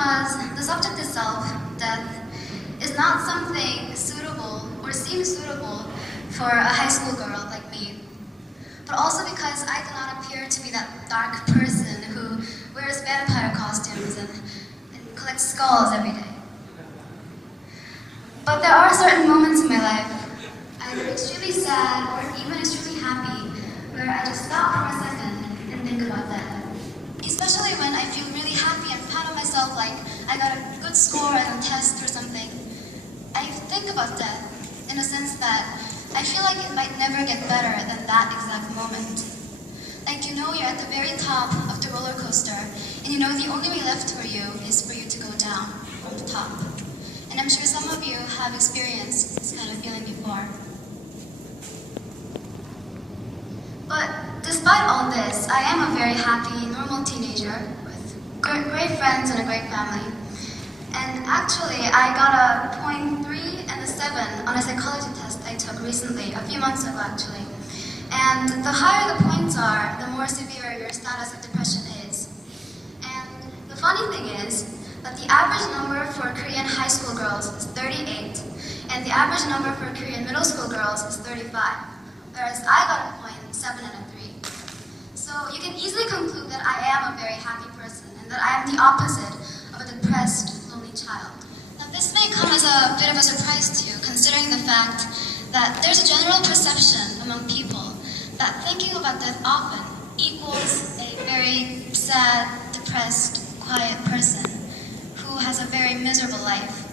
because the subject itself, death, is not something suitable or seems suitable for a high school girl like me. But also because I do not appear to be that dark person who wears vampire costumes and collects skulls every day. But there are certain moments in my life, either extremely sad or even extremely happy, where I just stop for a second and think about that. Especially when I feel really happy and proud of myself, like I got a good score on a test or something. I think about death in a sense that I feel like it might never get better than that exact moment. Like you know you're at the very top of the roller coaster, and you know the only way left for you is for you to go down from the top. And I'm sure some of you have experienced this kind of feeling before. But despite all this, I am a very happy, normal teenager with great friends and a great family. And actually, I got a 0.3 and a 7 on a psychology test I took recently, a few months ago actually. And the higher the points are, the more severe your status of depression is. And the funny thing is that the average number for Korean high school girls is 38, and the average number for Korean middle school girls is 35, whereas I got a 0.7 and a 3. So you can easily conclude that I am a very happy person, and that I am the opposite of a depressed, lonely child. Now this may come as a bit of a surprise to you, considering the fact that there's a general perception among people that thinking about death often equals a very sad, depressed, quiet person who has a very miserable life.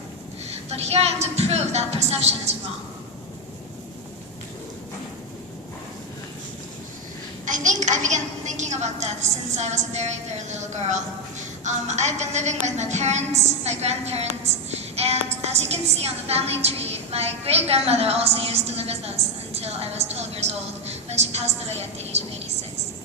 But here I am to prove that perception is wrong. I think I began thinking about death since I was a very, very little girl. I've been living with my parents, my grandparents, and as you can see on the family tree, my great-grandmother also used to live with us until I was 12 years old, when she passed away at the age of 86.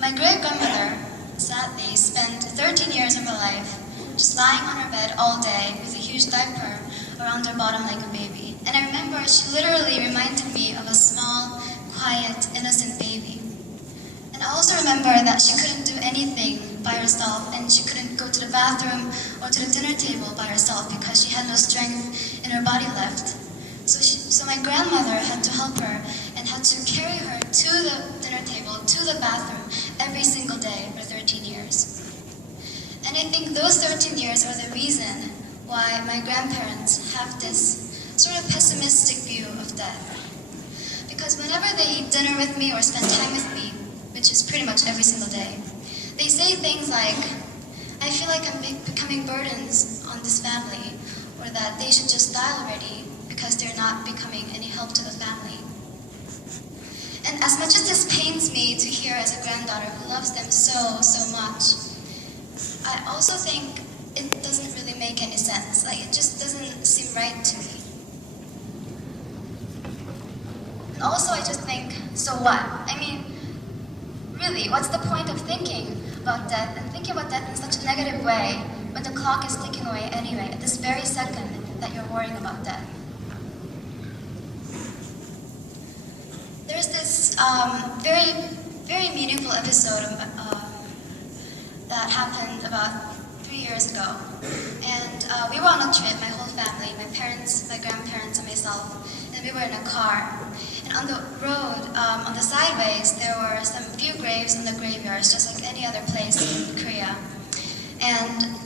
My great-grandmother, sadly, spent 13 years of her life just lying on her bed all day with a huge diaper around her bottom like a baby. And I remember she literally reminded me of a small, quiet, innocent baby. And I also remember that she couldn't do anything by herself, and she couldn't go to the bathroom or to the dinner table by herself because she had no strength in her body left. So my grandmother had to help her and had to carry her to the dinner table, to the bathroom, every single day for 13 years. And I think those 13 years are the reason why my grandparents have this sort of pessimistic view of death. Because whenever they eat dinner with me or spend time with me, which is pretty much every single day, they say things like, I feel like I'm becoming burdens on this family, or that they should just die already because they're not becoming any help to the family. And as much as this pains me to hear as a granddaughter who loves them so, so much, I also think it doesn't really make any sense. Like, it just doesn't seem right to me. And also I just think, so what? I mean, really, what's the point of thinking about death and thinking about death in such a negative way when the clock is ticking away anyway, at this very second that you're worrying about death? There's this very, very meaningful episode that happened about 3 years ago. And we were on a trip, my whole family, my parents, my grandparents, and myself, and we were in a car. And on the road, on the sideways, there were some few graves in the graveyards, just like any other place in Korea. And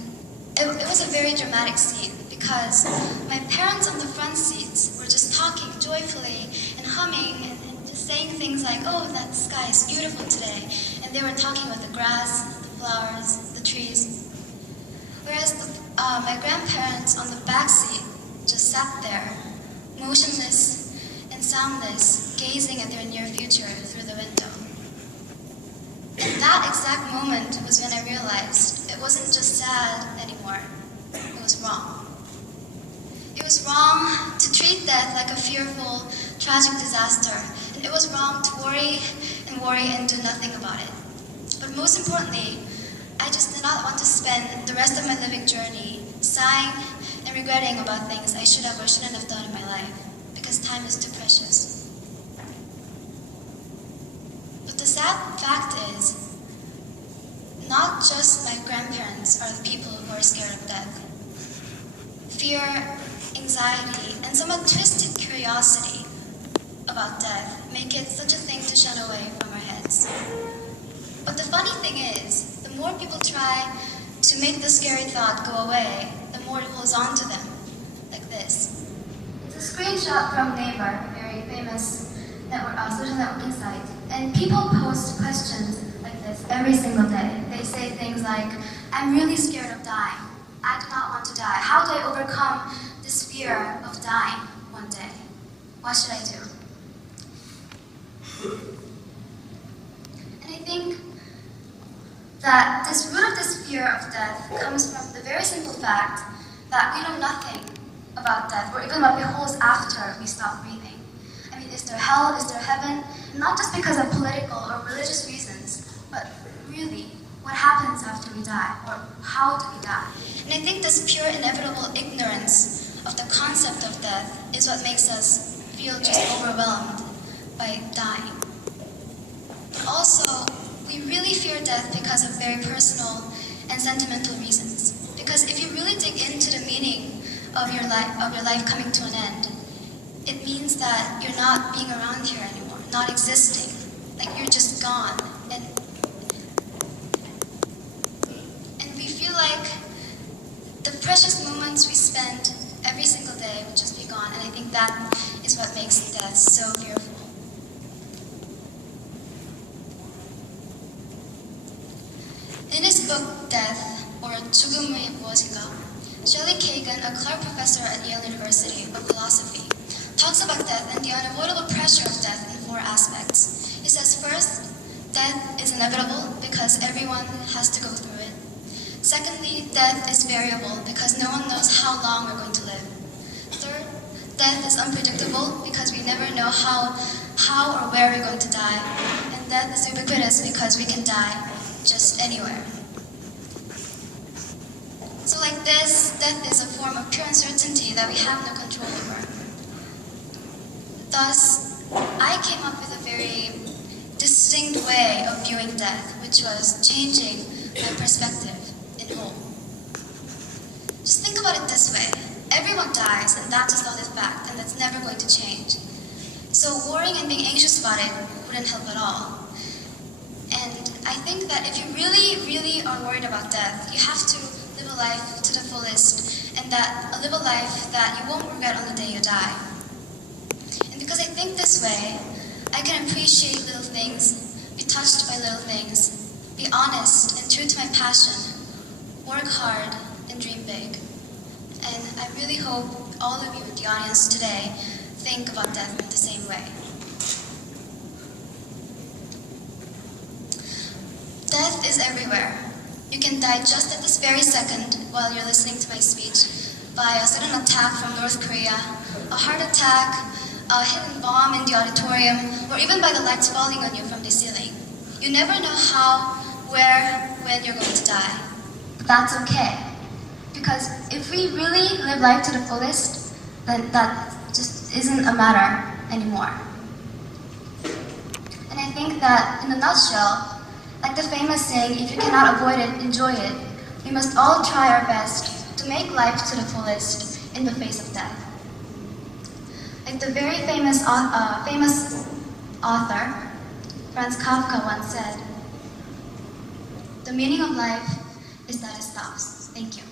it was a very dramatic scene because my parents on the front seats were just talking joyfully and humming and just saying things like, oh, that sky is beautiful today. And they were talking about the grass, the flowers, the trees. Whereas my grandparents on the back seat just sat there, motionless and soundless, gazing at their near future through the window. And that exact moment was when I realized it wasn't just sad anymore, it was wrong. It was wrong to treat death like a fearful, tragic disaster, and it was wrong to worry and do nothing about it. But most importantly, I just did not want to spend the rest of my living journey sighing and regretting about things I should have or shouldn't have done in my life, because time is too precious. But the sad fact is, not just my grandparents are the people who are scared of death. Fear, anxiety, and somewhat twisted curiosity about death make it such a thing to shun away from our heads. But the funny thing is, the more people try to make the scary thought go away, the more it holds on to them, like this. It's a screenshot from Neighbor, a very famous social networking site, and people post questions like this every single day. They say things like, I'm really scared of dying. I do not want to die. How do I overcome this fear of dying one day? What should I do? And I think that this root of this fear of death comes from the very simple fact that we know nothing about death, or even what beholds after we stop breathing. I mean, is there hell? Is there heaven? Not just because of political or religious reasons, but really, what happens after we die, or how do we die? And I think this pure, inevitable ignorance of the concept of death is what makes us feel just overwhelmed by dying. Also, we really fear death because of very personal and sentimental reasons. Because if you really dig into the meaning of your life coming to an end, it means that you're not being around here anymore, not existing, like you're just gone. And we feel like the precious moments we spend every single day will just be gone, and I think that is what makes death so fearful. In his book, Death, or 죽음이 무엇인가, Shelley Kagan, a Clark professor at Yale University of philosophy, talks about death and the unavoidable pressure of death in 4 aspects. He says, first, death is inevitable because everyone has to go through it. Secondly, death is variable because no one knows how long we're going to live. Third, death is unpredictable because we never know how or where we're going to die. And death is ubiquitous because we can die just anywhere. So like this, death is a form of pure uncertainty that we have no control over. Thus, I came up with a very distinct way of viewing death, which was changing my perspective in whole. Just think about it this way. Everyone dies, and that's just not a fact, and that's never going to change. So worrying and being anxious about it wouldn't help at all. And I think that if you really, really are worried about death, you have to live a life to the fullest, and live a life that you won't regret on the day you die. And because I think this way, I can appreciate little things, be touched by little things, be honest and true to my passion, work hard and dream big. And I really hope all of you in the audience today think about death in the same way. Death is everywhere. You can die just at this very second while you're listening to my speech by a sudden attack from North Korea, a heart attack, a hidden bomb in the auditorium, or even by the lights falling on you from the ceiling. You never know how, where, when you're going to die. But that's okay. Because if we really live life to the fullest, then that just isn't a matter anymore. And I think that, in a nutshell, like the famous saying, if you cannot avoid it, enjoy it, we must all try our best to make life to the fullest in the face of death. Like the very famous author, Franz Kafka, once said, "The meaning of life is that it stops." Thank you.